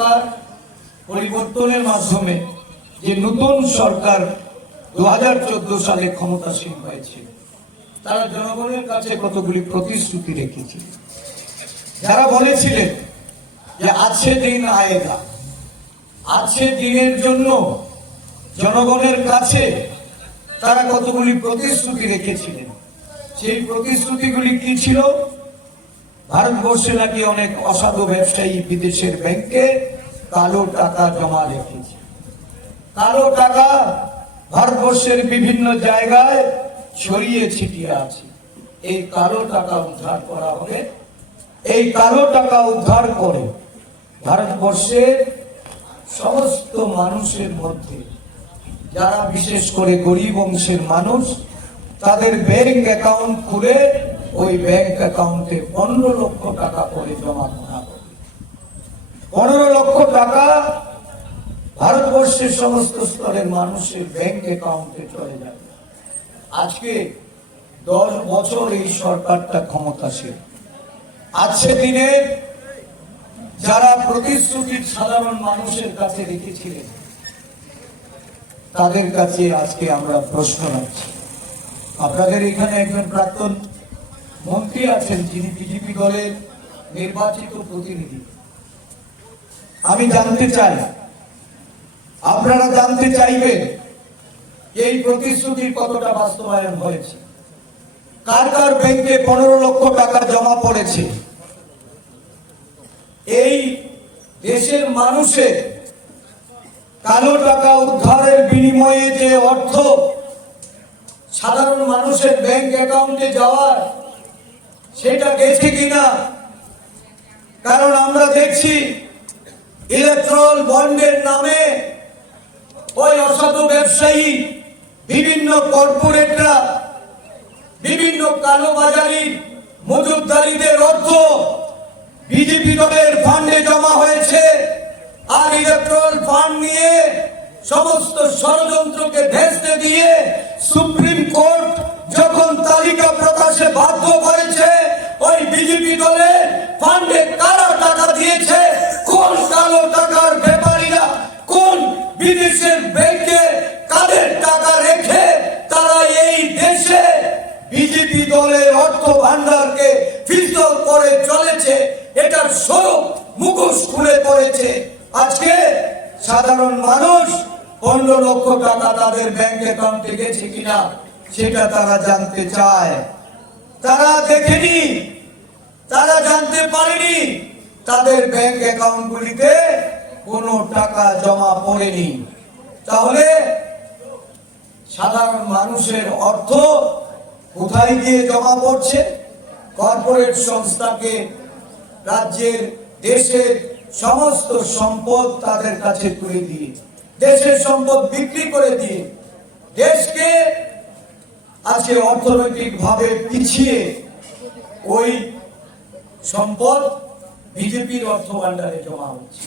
সরকার পরিবর্তনের মাধ্যমে যে নতুন সরকার 2014 সালে ক্ষমতাসীন হয়েছে, তারা জনগণের কাছে কতগুলি প্রতিশ্রুতি রেখেছিল। যারা বলেছিলেন যে আছে দিন আয়েগা, আছে দিনের জন্য জনগণের কাছে তারা কতগুলি প্রতিশ্রুতি রেখেছিলেন। সেই প্রতিশ্রুতিগুলি কি ছিল? ভারতবর্ষে নাকি অনেক অসাধু ব্যবসায়ী বিদেশের ব্যাংকে কালো টাকা জমা রেখেছে। কালো টাকা ভারতবর্ষের বিভিন্ন জায়গায় ছড়িয়ে ছিটিয়ে আছে। এই কালো টাকা উদ্ধার করা হবে। এই কালো টাকা উদ্ধার করে ভারতবর্ষের সমস্ত মানুষের মধ্যে, যারা বিশেষ করে গরিব অংশের মানুষ, তাদের ব্যাংক অ্যাকাউন্ট খুলে ওই ব্যাংক অ্যাকাউন্টে 15 লক্ষ টাকা করে জমা করা হবে। 15 লক্ষ টাকা ভারতবর্ষের সমস্ত স্তরের মানুষের ব্যাংক অ্যাকাউন্টে চলে যাবে। আজকে 10 বছর এই সরকারটা ক্ষমতাসীন আছে। দিনে যারা প্রতিশ্রুতি সাধারণ মানুষের কাছে রেখেছিলেন, তাদের কাছে আজকে আমরা প্রশ্ন রাখছি। আপনাদের এখানে একজন প্রাক্তন মন্ত্রী আছেন, যিনি বিজেপি দলের নির্বাচিত প্রতিনিধি। আমি জানতে চাই, আপনারা জানতে চাইবেন এই প্রতিশ্রুতির কতটা বাস্তবায়ন হয়েছে, কার কার ব্যাংকে 15 লক্ষ টাকা জমা পড়েছে। এই দেশের মানুষের কালো টাকা উদ্ধারের বিনিময়ে যে অর্থ সাধারণ মানুষের ব্যাংক অ্যাকাউন্টে যাওয়ার, সেটা গেছে কিনা? কারণ আমরা দেখছি ইলেকট্রাল বন্ডের নামে ওই অসাধু ব্যবসায়ী, বিভিন্ন কর্পোরেটরা, বিভিন্ন কালোবাজারি মজুতদারীদের অর্থ বিজেপি দলের ফান্ডে জমা হয়েছে। আর ইলেকট্রাল ফান্ড নিয়ে সমস্ত ষড়যন্ত্রকে ভেস্তে দিয়ে সুপ্রিম কোর্ট যখন তালিকা প্রকাশে বাধ্য করেছে, ওই বিজেপি দলের ফান্ডে কারা টাকা দিয়েছে, কোন কালো টাকার ব্যাপারীরা কোন বিদেশের ব্যাংকে কাদের টাকা রেখে তারা এই দেশে বিজেপি দলের অর্থ ভান্ডারকে ফিসল করে চলেছে, এটার স্বরূপ মুখোশ খুলে পড়েছে। আজকে সাধারণ মানুষ 15 লক্ষ টাকা তাদের ব্যাংক অ্যাকাউন্টে গেছে কিনা সেটা তারা জানতে চায়। তারা দেখেনি, তারা জানতে পারেনি তাদের ব্যাংক অ্যাকাউন্টগুলিতে কোনো টাকা জমা পড়েনি। তাহলে সাধারণ মানুষের অর্থ কোথায় গিয়ে জমা পড়ছে? কর্পোরেট সংস্থাকে, রাজ্যের, দেশের সমস্ত সম্পদ তাদের কাছে তুলে দিয়ে, দেশের সম্পদ বিক্রি করে দিয়ে দেশকে আজকে অর্থনৈতিকভাবে পিছিয়ে ওই সম্পদ বিজেপির অর্থ ভান্ডারে জমা হচ্ছে।